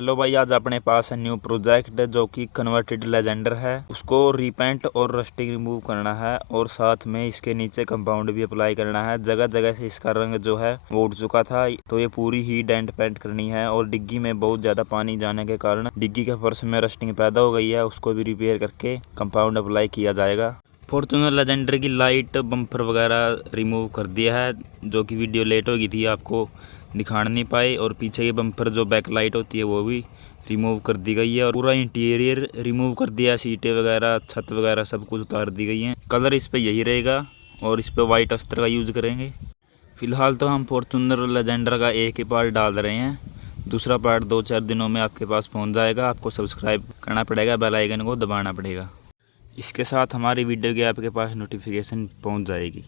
Hello भाई, आज अपने पास है न्यू प्रोजेक्ट जो कि कन्वर्टेड लेजेंडर है। उसको रीपेंट और रस्टिंग रिमूव करना है और साथ में इसके नीचे कंपाउंड भी अप्लाई करना है। जगह जगह से इसका रंग जो है वो उड़ चुका था, तो ये पूरी ही डेंट पेंट करनी है। और डिग्गी में बहुत ज़्यादा पानी जाने के कारण डिग्गी के फर्श में रस्टिंग पैदा हो गई है, उसको भी रिपेयर करके कंपाउंड अप्लाई किया जाएगा। फॉर्च्यूनर लेजेंडर की लाइट बम्पर वगैरह रिमूव कर दिया है, जो कि वीडियो लेट हो गई थी, आपको दिखा नहीं पाए। और पीछे की बम्पर जो बैक लाइट होती है वो भी रिमूव कर दी गई है और पूरा इंटीरियर रिमूव कर दिया। सीटें वगैरह, छत वगैरह सब कुछ उतार दी गई हैं। कलर इस पे यही रहेगा और इस पे वाइट अस्तर का यूज़ करेंगे। फ़िलहाल तो हम फॉर्च्यूनर लेजेंडर का एक ही पार्ट डाल रहे हैं, दूसरा पार्ट 2-4 दिनों में आपके पास पहुंच जाएगा। आपको सब्सक्राइब करना पड़ेगा, बेल आइकन को दबाना पड़ेगा। इसके साथ हमारी वीडियो की आपके पास नोटिफिकेशन पहुंच जाएगी।